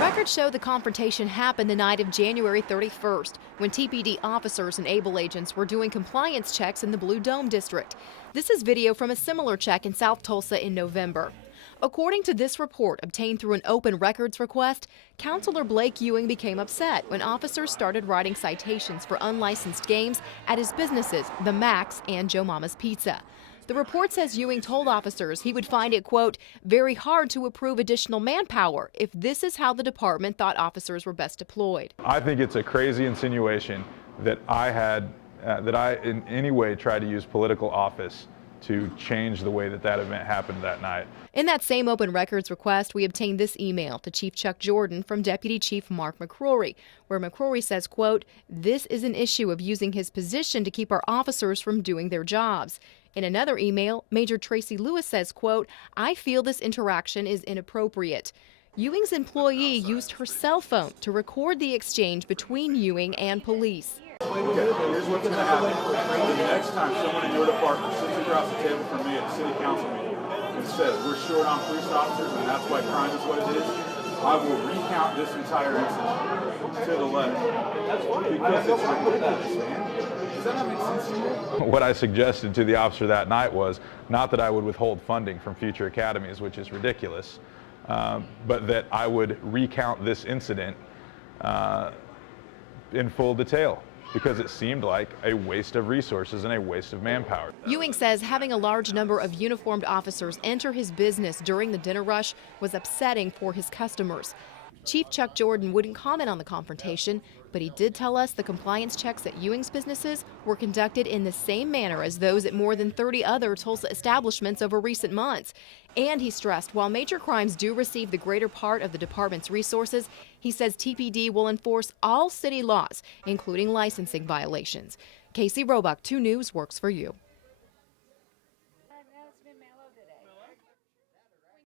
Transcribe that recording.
Records show the confrontation happened the night of January 31st, when TPD officers and able agents were doing compliance checks in the Blue Dome district. This is video from a similar check in South Tulsa in November. According to this report obtained through an open records request, Councilor Blake Ewing became upset when officers started writing citations for unlicensed games at his businesses, The Max and Joe Mama's Pizza. The report says Ewing told officers he would find it, quote, very hard to approve additional manpower if this is how the department thought officers were best deployed. I think it's a crazy insinuation that I in any way tried to use political office to change the way that event happened that night. In that same open records request, we obtained this email to Chief Chuck Jordan from Deputy Chief Mark McCrory, where McCrory says, quote, this is an issue of using his position to keep our officers from doing their jobs. In another email, Major Tracy Lewis says, quote, I feel this interaction is inappropriate. Ewing's employee used her cell phone to record the exchange between Ewing and police. Okay, here's what's going to happen. The next time someone in your department sits across the table from me at the city council meeting and says we're short on police officers and that's why crime is what it is, I will recount this entire incident to the letter. Because it's ridiculous, man. Does that not make sense to you? What I suggested to the officer that night was not that I would withhold funding from future academies, which is ridiculous, but that I would recount this incident in full detail, because it seemed like a waste of resources and a waste of manpower. Ewing says having a large number of uniformed officers enter his business during the dinner rush was upsetting for his customers. Chief Chuck Jordan wouldn't comment on the confrontation, but he did tell us the compliance checks at Ewing's businesses were conducted in the same manner as those at more than 30 other Tulsa establishments over recent months. And he stressed while major crimes do receive the greater part of the department's resources, he says TPD will enforce all city laws, including licensing violations. Casey Roebuck, 2 News, works for you.